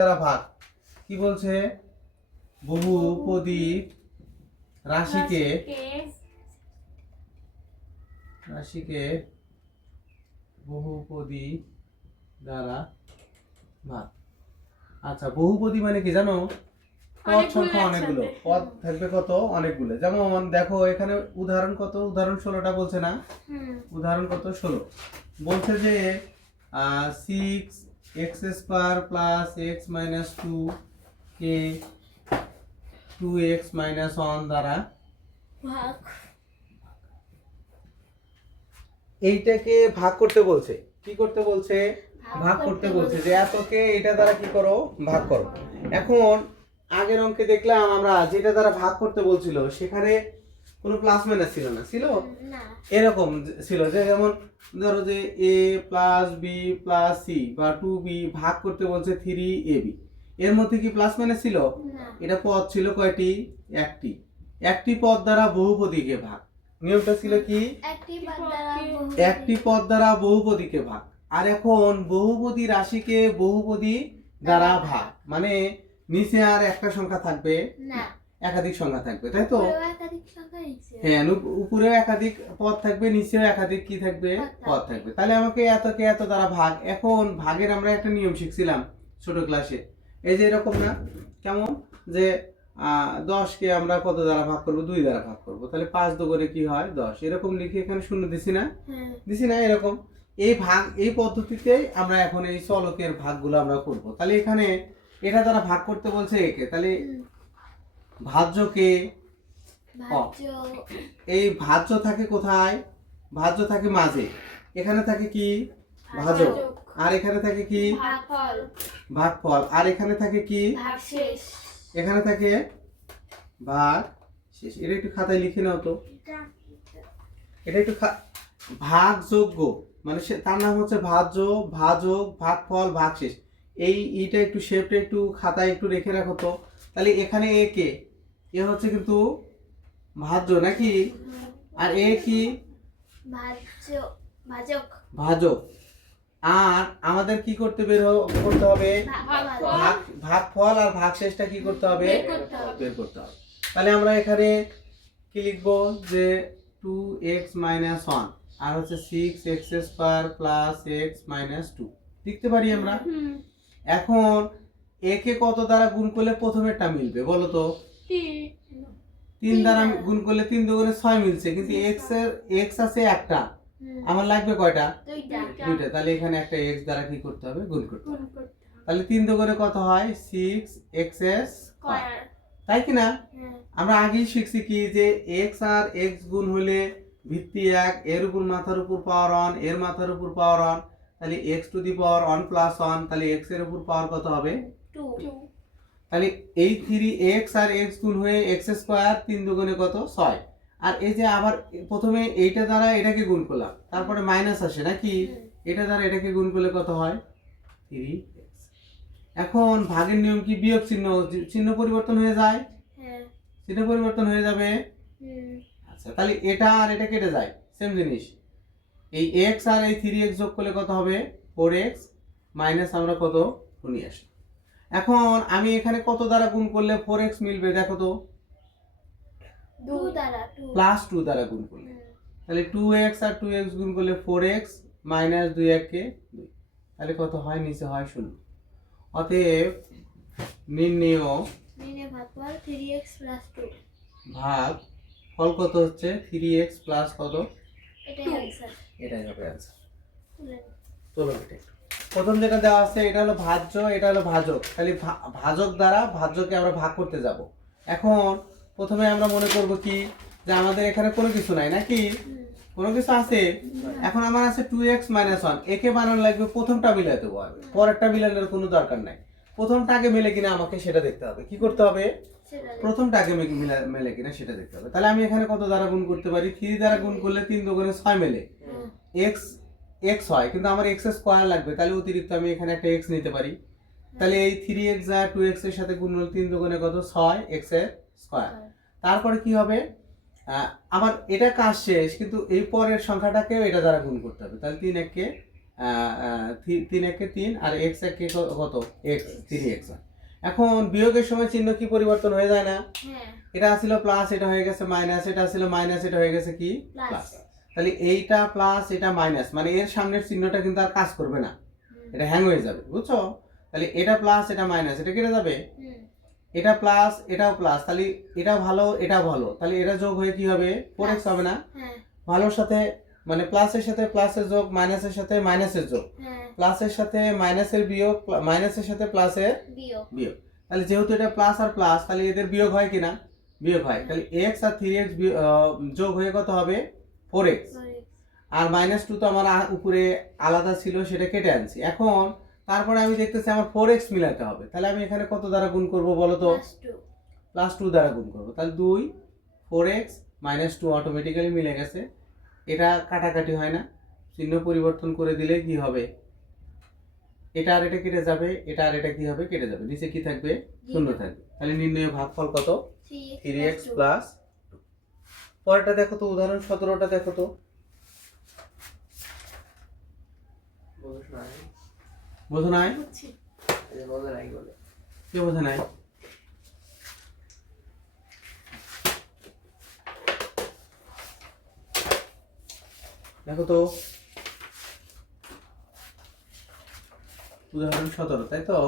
দ্বারা ভাগ কি বলছে বহুপদী রাশিকে বহুপদী দ্বারা ভাগ। আচ্ছা বহুপদী মানে কি জানো? পদ সংখ্যা অনেকগুলো, পদ থাকবে কত? অনেকগুলো। যেমন দেখো এখানে উদাহরণ কত? উদাহরণ 16টা বলছে না? উদাহরণ কত? 16 বলছে যে 6x² প্লাস x মাইনাস 2 কে 2x মাইনাস 1 দ্বারা ভাগ। এইটাকে ভাগ করতে বলছে। কি করতে বলছে? ভাগ করতে বলছে, যে এতকে এটা দ্বারা কি করো? ভাগ করো। এখন আগের অঙ্কে দেখলাম আমরা যেটা দ্বারা ভাগ করতে বলছিল সেখানে কোনো প্লাস মাইনাস ছিল না, ছিল না, এরকম ছিল যে যেমন ধরো যে a plus b plus c বা 2b ভাগ করতে বলছে 3ab, এর মধ্যে কি প্লাস মাইনাস ছিল? না। এটা পদ ছিল কয়টি? একটি। একটি পদ দ্বারা বহুপদীকে ভাগ। নিয়মটা ছিল কি? একটি পদ দ্বারা বহুপদীকে ভাগ। আর এখন বহুপদী রাশিকে বহুপদী দ্বারা ভাগ মানে নিচে আর একটা সংখ্যা থাকবে না, একাধিক সংখ্যা থাকবে, তাই তো? একাধিক সংখ্যা নিচে। হ্যাঁ, উপরেও একাধিক পদ থাকবে, নিচেও একাধিক কি থাকবে? পদ থাকবে। তাহলে আমাকে এতকে এত দ্বারা ভাগ। এখন ভাগের আমরা একটা নিয়ম শিখছিলাম ছোট ক্লাসে, এই যে এরকম না? কেমন? যে 10কে আমরা কত দ্বারা ভাগ করব? 2 দ্বারা ভাগ করব। তাহলে 5 2 করে কি হয়? 10। এরকম লিখে এখানে শূন্য দিছি না? দিছি না? এরকম এই ভাগ, এই পদ্ধতিতেই আমরা এখন এই চলকের ভাগগুলো আমরা করব। তাহলে এখানে এটা দ্বারা ভাগ করতে বলছে একে, তাহলে ভাজ্যকে এই ভাজ্য থাকে কোথায়? ভাজ্য থাকে মাঝে। এখানে থাকে কি? ভাজক। আর এখানে থাকে কি? ভাগফল। আর এখানে থাকে কি? ভাগশেষ। এখানে থাকে ভাগ শেষ। এটা একটু খাতায় লিখে নাও তো। এটা একটু ভাগযোগ্য মানে তার নাম হচ্ছে ভাজ্য, ভাজক, ভাগফল, ভাগশেষ। এইটা একটু শেপটা একটু খাতায় একটু রেখে রাখো তো। তাহলে এখানে এ কে? এ হচ্ছে কিন্তু ভাজ্য নাকি? আর এ কি? ভাজক। আর আমাদের কি করতে করতে হবে? ভাগফল আর ভাগশেষটা কি করতে হবে? বের করতে হবে। তাহলে আমরা এখানে কি লিখবো? যে 2x মাইনাস 1 আর হচ্ছে 6x² প্লাস x মাইনাস 2 লিখতে পারি আমরা। এখন একে কত দ্বারা গুণ করলে প্রথমেরটা মিলবে বলো তো? 3 দ্বারা গুণ করলে 3 দুগুণে 6 মিলছে, কিন্তু x আছে একটা, আমার লাগবে কয়টা? দুইটা। তাহলে এখানে একটা x দ্বারা কি করতে হবে? গুণ করতে হবে। তাহলে 3 দুগুণে কত হয়? 6x², তাই কি না? আমরা আগেই শিখছি কি যে x আর x গুণ হলে ভিত্তি 1, এর উপর মাথার উপর পাওয়ার 1, এর মাথার উপর পাওয়ার 1, তাহলে x to the power 1 plus 1, তাহলে x এর উপর পাওয়ার কত হবে? 2। তাহলে এই 3x আর x গুণ হয়ে x², 3 দুগুণে কত? 6। আর এই যে আবার প্রথমে এইটা দ্বারা এটাকে গুণ করলাম, তারপরে মাইনাস আসে নাকি? এটা দ্বারা এটাকে গুণ করলে কত হয়? 3x। এখন ভাগের নিয়ম কি? বিয়োগ চিহ্ন, চিহ্ন পরিবর্তন হয়ে যায়। চিহ্ন পরিবর্তন হয়ে যাবে। আচ্ছা, তাহলে এটা আর এটা কেটে যায়, সেম জিনিস। এই x আর এই 3x যোগ করলে কত হবে? 4x মাইনাস আমরা কত? 2 নিয়ে আসি। এখন আমি এখানে কত দ্বারা গুণ করলে 4x মিলবে দেখো তো? 2 দ্বারা, প্লাস 2 দ্বারা গুণ করলে। তাহলে 2x আর 2x গুণ করলে 4x মাইনাস 2 কে 2। তাহলে কত হয়? নিচে হয় 0। অতএব নির্ণেয় ভাগফল 3x প্লাস 2। ভাগ ফল কত হচ্ছে? 3x প্লাস কত? এটাই आंसर। এটাই হবে आंसर। চলো এটা প্রথম যেটা দেওয়া আছে এটা হলো ভাজ্য, এটা হলো ভাজক। তাহলে ভাজক দ্বারা ভাজ্যকে আমরা ভাগ করতে যাব। এখন প্রথমে আমরা মনে করব কি যে আমাদের এখানে কোনো কিছু নাই নাকি? কোনো কিছু আছে? এখন আমার আছে 2x মাইনাস 1, একে বানানো লাগবে প্রথমটা মিলাতে হবে, পরেরটা মিলানোর কোনো দরকার নাই। প্রথমটা আগে মেলে কিনা আমাকে সেটা দেখতে হবে। কি করতে হবে? প্রথমটা আগে মেলে কিনা সেটা দেখতে হবে। তাহলে আমি এখানে কত দ্বারা গুণ করতে পারি? 3 দ্বারা গুণ করলে 3 দুগুণে 6 মেলে, x হয়, কিন্তু আমার x² লাগবে, তাহলে অতিরিক্ত আমি এখানে একটা x নিতে পারি। তাহলে এই 3x আর 2x এর সাথে গুণ হলে 3 দুগুণে কত? 6x²। তারপরে কি হবে? আমার এটা কাজ শেষ, কিন্তু এই পরের সংখ্যাটাকেও এটা দ্বারা গুণ করতে হবে। তাহলে 3 1 কে 3 একে 3 আর x একে কত x 3x হয়। এখন বিয়োগের সময় চিহ্ন কি পরিবর্তন হয়ে যায় না? হ্যাঁ এটা ছিল প্লাস, এটা হয়ে গেছে মাইনাস, এটা ছিল মাইনাস, এটা হয়ে গেছে কি প্লাস প্লাস। তাহলে এইটা প্লাস এটা মাইনাস, মানে এর সামনের চিহ্নটা কিন্তু আর কাজ করবে না, এটা হ্যাং হয়ে যাবে, বুঝছো? তাহলে এটা প্লাস এটা মাইনাস, এটা কেটে যাবে, এটা প্লাস এটাও প্লাস, তাহলে এটা ভালো এটা ভালো, তাহলে এটা যোগ হয়ে কি হবে 4x হবে না? হ্যাঁ ভালোর সাথে মানে প্লাসের সাথে প্লাসের যোগ, মাইনাসের সাথে মাইনাসের যোগ, হ্যাঁ প্লাসের সাথে মাইনাসের বিয়োগ, মাইনাসের সাথে প্লাসের বিয়োগ বিয়োগ। তাহলে যেহেতু এটা প্লাস আর প্লাস, তাহলে এদের বিয়োগ হয় কিনা? বিয়োগ হয়। তাহলে x আর 3x যোগ হয়ে কত হবে 4x। আর -2 তো আমার উপরে আলাদা ছিল, সেটা কেটে আনছি। এখন তারপরে আমি দেখতেছি আমার 4x মিলাতে হবে, তাহলে আমি এখানে কত দ্বারা গুণ করব বলো তো? +2 দ্বারা গুণ করব। তাহলে 2 4x -2 অটোমেটিক্যালি মিলে গেছে। এটা কাটাকাটি হয় না, চিহ্ন পরিবর্তন করে দিলে কি হবে, এটা আর এটা কেটে যাবে, এটা আর এটা কি হবে কেটে যাবে, নিচে কি থাকবে শূন্য থাকবে। তাহলে নির্ণয় ভাগফল কত 3x + 2। পরেরটা দেখো তো, উদাহরণ 17টা দেখো তো। বোঝো নাই? কে বোঝে নাই? দেখো তো উদাহরণ 17, তাই তো?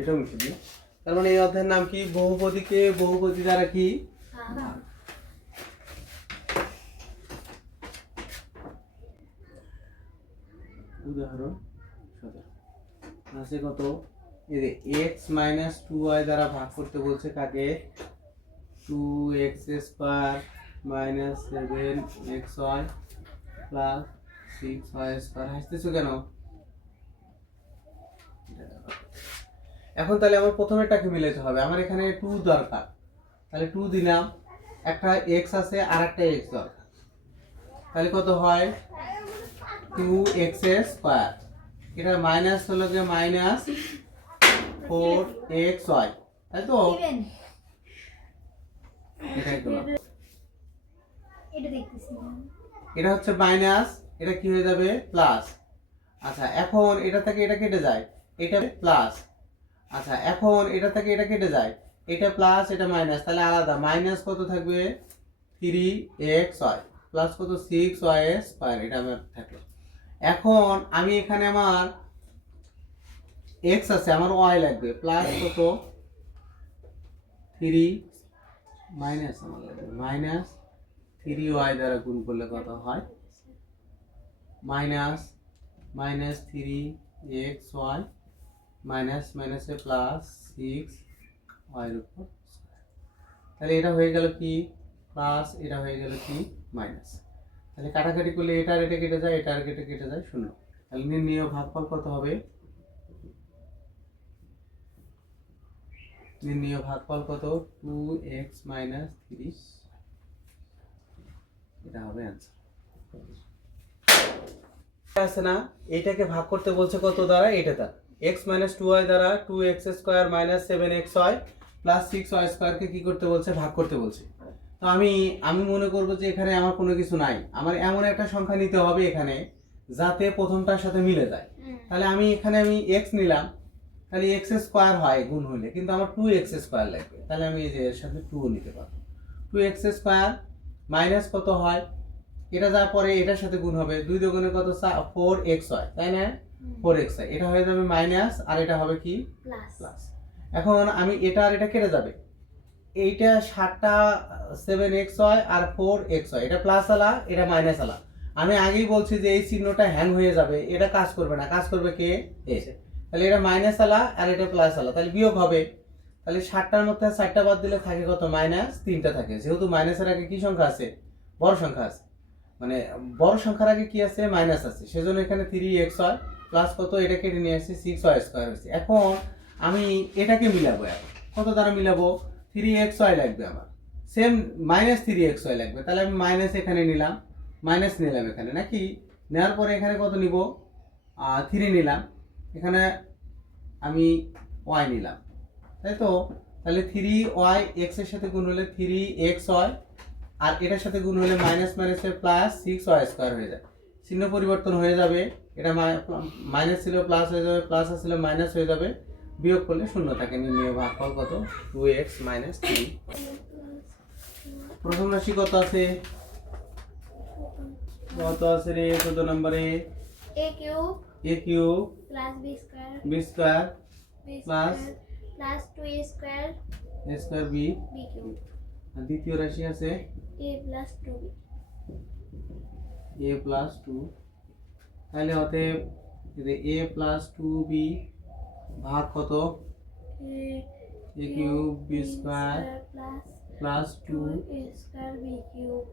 এটা মুছে দিই। তার মানে এই অধ্যায়ের নাম কি? বহুপদীকে বহুপদী দ্বারা কি ভাগ। উদাহরণ 17 আছে কত, এই যে x - 2y দ্বারা ভাগ করতে বলছে কাকে? 2x² - 7xy + 6y²। হাসতেছো কেন? এখন তাহলে আমার প্রথমেরটাকে মিলাতে হবে, আমার এখানে 2 দরকার, তাহলে 2 দিলাম, একটা x আছে আর একটা x দরকার, তাহলে কত হয় 2x²। এটা মাইনাস হলো যে -4xy, তাই তো? এটাই তো, এটা হচ্ছে মাইনাস, এটা কি হয়ে যাবে প্লাস। আচ্ছা এখন এটা থেকে এটা কেটে যায়, এটা প্লাস। আচ্ছা এখন এটা থেকে এটা কেটে যায়, এটা প্লাস এটা মাইনাস, তাহলে আলাদা, মাইনাস কত থাকবে 3xy প্লাস কত 6y², এটা আমার থাকলো। এখন আমি এখানে আমার x আছে, আমার y লাগবে, প্লাস কত 3 মাইনাস আমার লাগবে -3y দ্বারা গুণ করলে কত হয় -3xy মাইনাস মাইনাসে প্লাস 6y এর উপর। তাহলে এটা হয়ে গেল কি প্লাস, এটা হয়ে গেল কি মাইনাস। তাহলে কাটাকাটি করলে এটা আর এটা কেটে যায়, এটা আর এটা কেটে যায়, শূন্য। তাহলে নির্ণেয় ভাগফল কত হবে? নির্ণেয় ভাগফল কত 2x - 3, এটা হবে आंसर। আছে না, এটাকে ভাগ করতে বলছে কত দ্বারা? এটা দ্বারা, x - 2y দ্বারা 2x² - 7xy + 6y² কে কি করতে বলছে? ভাগ করতে বলছে। তো আমি মনে করব যে এখানে আমার কোনো কিছু নাই, আমার এমন একটা সংখ্যা নিতে হবে এখানে যাতে প্রথমটার সাথে মিলে যায়। তাহলে আমি এখানে x নিলাম, তাহলে x² হয় গুণ হলে, কিন্তু আমার 2x² লাগবে, তাহলে আমি এই যে এর সাথে 2 নিতে পারবো। 2x² মাইনাস কত হয়, এটা যা পরে এটার সাথে গুণ হবে, 2 দুগুণে কত 4x হয়, তাই না? 4x হয়, এটা হয়ে যাবে মাইনাস আর এটা হবে কি প্লাস। এখন আমি এটা আর এটা কেটে যাবে, এইটা 7টা 7x হয় আর 4x হয়, এটা প্লাস আলা এটা মাইনাস আলা। আমি আগেই বলছি যে এই চিহ্নটা হ্যাং হয়ে যাবে, এটা কাজ করবে না, কাজ করবে কে এসে। তাহলে এটা মাইনাস আলা আর এটা প্লাস আলা, তাহলে বিয়োগ হবে। তাহলে 7টার মধ্যে 4টা বাদ দিলে থাকে কত -3টা থাকে, যেহেতু মাইনাসের আগে কি সংখ্যা আছে? বড় সংখ্যা আছে, মানে বড় সংখ্যার আগে কি আছে? মাইনাস আছে, সেজন্য এখানে 3x হয় প্লাস কত এটা কেটে নিয়ে আসছে 6y² হয়েছে। এখন আমি এটাকে মিলাবো, এখন কত দ্বারা মিলাবো? 3xy লাগবে আমার, সেম -3xy লাগবে, তাহলে আমি মাইনাস এখানে নিলাম, মাইনাস নিলাম এখানে নাকি, নেওয়ার পরে এখানে কত নিব 3 নিলাম, এখানে আমি y নিলাম, তাই তো? তাহলে 3y x এর সাথে গুণ হলে 3x হয়, আর এটার সাথে গুণ হলে মাইনাস মাইনাসে প্লাস 6y² হয়ে যায়, চিহ্ন পরিবর্তন হয়ে যাবে, এটা মাইনাস ছিল প্লাস হয়ে যাবে, প্লাস ছিল মাইনাস হয়ে যাবে, বিয়োগ করলে শূন্য থাকে। নির্ণয় ভাগফল কত? 2x - 3। প্রথম রাশি কত আছে? কত আছে রে 14 নম্বরে? a cube a cube plus b square b square plus 2a square a square b। b cube আর দ্বিতীয় রাশি আছে a plus 2b a plus 2। তাহলে অতএব a প্লাস 2b ভাগ কত? a cube b square plus 2 a square b cube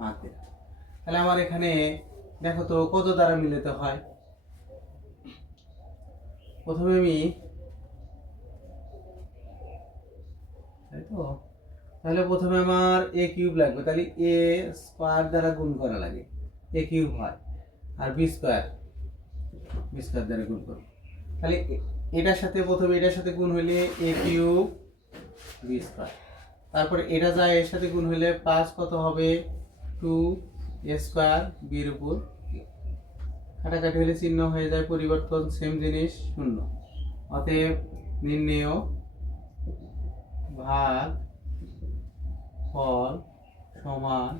ভাগ দিলাম। তাহলে আমার এখানে দেখো তো কত দ্বারা মিলাতে হয়। প্রথমে আমি তাই তো, তাহলে প্রথমে আমার a কিউব লাগবে, তাহলে a স্কয়ার দ্বারা গুণ করা লাগে, a কিউব হয়, আর b স্কয়ার দ্বারা গুণ করব। তাহলে এটার সাথে প্রথমে এটার সাথে গুণ হইলে a কিউব b স্কয়ার, তারপরে এটা যায় এর সাথে গুণ হইলে প্লাস কত হবে? 2a স্কয়ার b এর উপর, কাটাকাটি হলে চিহ্ন হয়ে যায় পরিবর্তন, সেম জিনিস শূন্য। অতএব নির্ণেয় ভাগ ফল সমান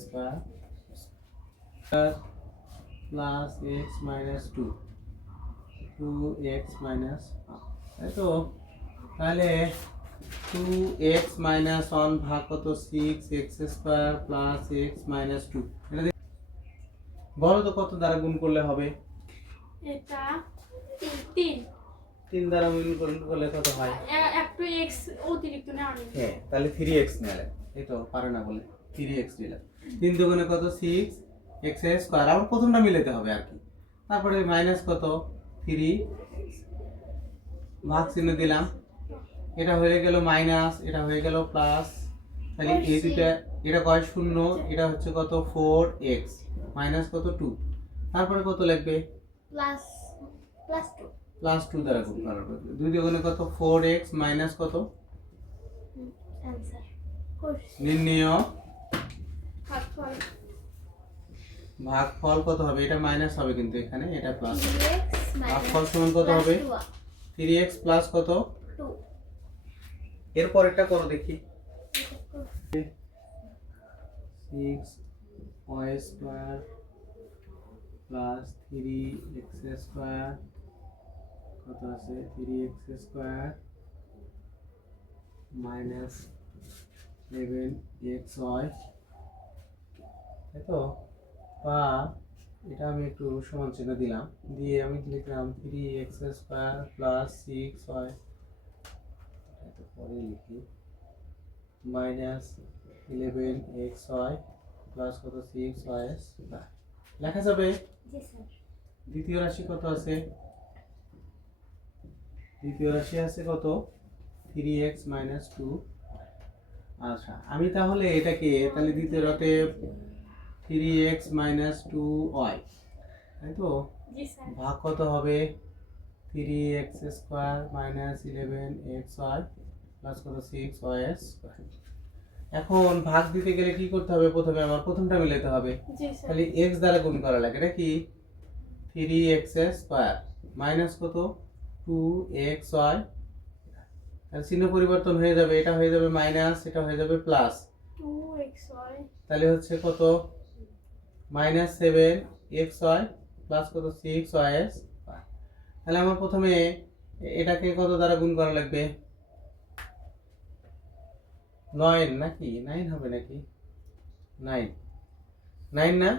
square plus x minus 2x minus, তাই তো? তাহলে 2x মাইনাস 1 ভাগ কত? 6x square plus x minus 2। বলো তো কত দ্বারা গুণ করলে হবে? এটা 3 3 দ্বারা গুণ করলে কত হয়? একটু x অতিরিক্ত নেওয়া নেই। হ্যাঁ, তাহলে 3x নিলাম, এই তো পারে না বলে 3x নিলাম। 3 দুগুণে কত? 6x স্কয়ার, আবার প্রথমটা মিলাতে হবে আর কি। তারপরে মাইনাস কত? 3 ভাগ চিহ্ন দিলাম, এটা হয়ে গেল মাইনাস, এটা হয়ে গেল প্লাস। তাহলে এই দুটো, এটা কয় শূন্য, এটা হচ্ছে কত? 4x মাইনাস কত? 2। তারপরে কত লাগবে? plus 2 প্লাস 2 দ্বারা গুণ করা হবে। 2 দুগুণে কত? 4x মাইনাস কত? answer নির্ণেয় ভাগফল ভাগফল কত হবে? এটা মাইনাস হবে কিন্তু এখানে, এটা প্লাস। 3x ভাগফল সমান কত হবে? 3x প্লাস কত? 2 এর পরেরটা করো দেখি। 6y square plus 3x square কত আছে? 3x স্কয়ার মাইনাস 11xy, তাই তো? বা এটা আমি একটু সমান চিহ্ন দিলাম, দিয়ে আমি লিখলাম 3x স্কয়ার প্লাস 6y, এটা পরে লিখি, মাইনাস 11xy প্লাস কত? 6y square. লেখা যাবে? জি স্যার দ্বিতীয় রাশি কত আছে? দ্বিতীয় রাশি আছে কত? 3x minus 2। আচ্ছা, আমি তাহলে এটাকে তাহলে দ্বিতীয়টাতে 3x মাইনাস 2y, তাই তো? জি স্যার। ভাগ কত হবে? 3x square minus 11xy plus কত? 6y square. এখন ভাগ দিতে গেলে কি করতে হবে? প্রথমে আমার প্রথমটা মিলাতে হবে, জি স্যার। তাহলে x দ্বারা গুণ করা লাগে, এটা কি? 3x স্কয়ার মাইনাস কত? 2xy, তাহলে চিহ্ন পরিবর্তন হয়ে যাবে, এটা হয়ে যাবে মাইনাস, এটা হয়ে যাবে প্লাস। 2xy তাহলে হচ্ছে কত? মাইনাস 7xy প্লাস কত? 6y। তাহলে আমার প্রথমে এটাকে কত দ্বারা গুণ করা লাগবে? 9 নাকি 9 হবে নাকি? 9 না,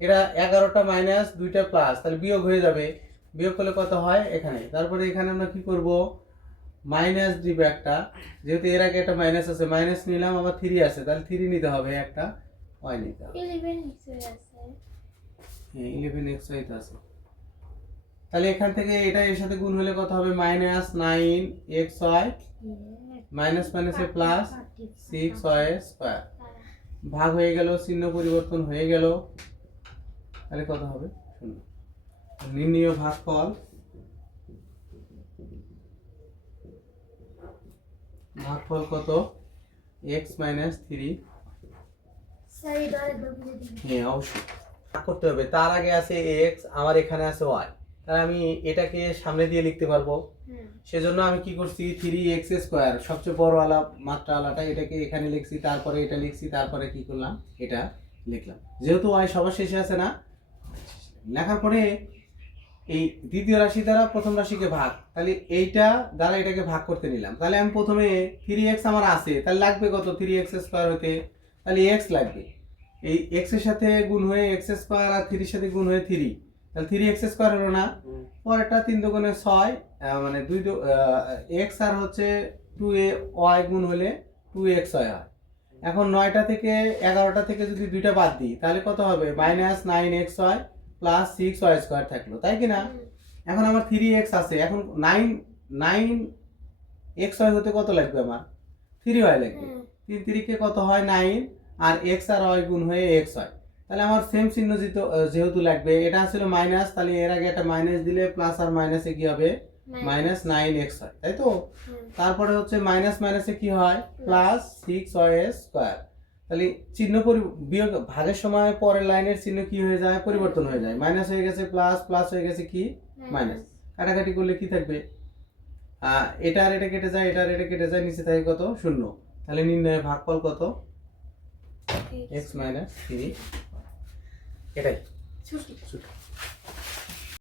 এটা 11টা মাইনাস 2টা প্লাস, তাহলে বিয়োগ হয়ে যাবে। বিয়োগ করলে কত হয় এখানে? তারপরে এখানে আমরা কি করব? মাইনাস দিব একটা, যেহেতু এর আগে একটা মাইনাস আছে, মাইনাস নিলাম, আবার 3 আছে, তাহলে 3 নিতে হবে, একটা y নিতে হবে। 11x আছে হ্যাঁ, 11xy তো আছে। তাহলে এখান থেকে এটা এর সাথে গুণ হলে কত হবে? মাইনাস 9xy মাইনাস মাইনাসে প্লাস 6y স্কয়ার, ভাগ হয়ে গেল, চিহ্ন পরিবর্তন হয়ে গেল, তাহলে কত হবে? শূন্য। নির্ণেয় ভাগফল ভাগফল কত? x minus 3। স্যার এটা আরেকবার বুঝিয়ে দিন হ্যাঁ অবশ্যই। ভাগ করতে হবে, তার আগে আছে এক্স, আমার এখানে আছে ওয়াই, তাহলে আমি এটাকে সামনে দিয়ে লিখতে পারবো। সেজন্য আমি কি করছি, 3x² সবচেয়ে বড় আলা মাত্রাওয়ালাটা এটাকে এখানে লিখছি, তারপরে এটা লিখছি, তারপরে কি করলাম, এটা লিখলাম। যেহেতু ওয়াই সবার শেষে আছে না, লেখার পরে এই দ্বিতীয় রাশি দ্বারা প্রথম রাশিকে ভাগ, তাহলে এইটা দ্বারা এটাকে ভাগ করতে নিলাম। তাহলে আমি প্রথমে 3x আমার আছে, তাহলে লাগবে কত, 3x² হতে, তাহলে x লাগবে। এই x এর সাথে গুণ হয়ে x² আর 3 এর সাথে গুণ হয়ে 3, তাহলে 3x² হলো না। পরেরটা 3 দুগুণে 6, মানে 2 x আর হচ্ছে 2y গুণ হলে 2xy হয়। এখন 9টা থেকে 11টা থেকে যদি 2টা বাদ দিই তাহলে কত হবে, -9xy প্লাস 6y² থাকলো, তাই কি না? এখন আমার 3x আছে, এখন 9xy হতে কত লাগবে, আমার 3y লাগবে। 3 3 কত হয় 9, আর x আর y গুণ হয়ে x হয়। তাহলে আমার সেম চিহ্ন যেহেতু লাগবে, এটা ছিল মাইনাস, তাহলে এর আগে একটা মাইনাস দিলে প্লাস আর মাইনাসে কি হবে, -9x হয়, তাই তো? তারপরে হচ্ছে মাইনাস মাইনাসে কি হয়, প্লাস 6y²। তাহলে চিহ্ন বিয়োগ ভাগের সময় পরের লাইনের চিহ্ন কি হয়ে যায়, পরিবর্তন হয়ে যায়, মাইনাস হয়ে গেছে প্লাস, প্লাস হয়ে গেছে কি মাইনাস। কাটাকাটি করলে কি থাকবে, এটা আর এটা কেটে যায়, এটা আর এটা কেটে যায়, নিচে থাকে কত, 0। তাহলে নির্ণয় ভাগফল কত, x - 3। এটাই ছুটি।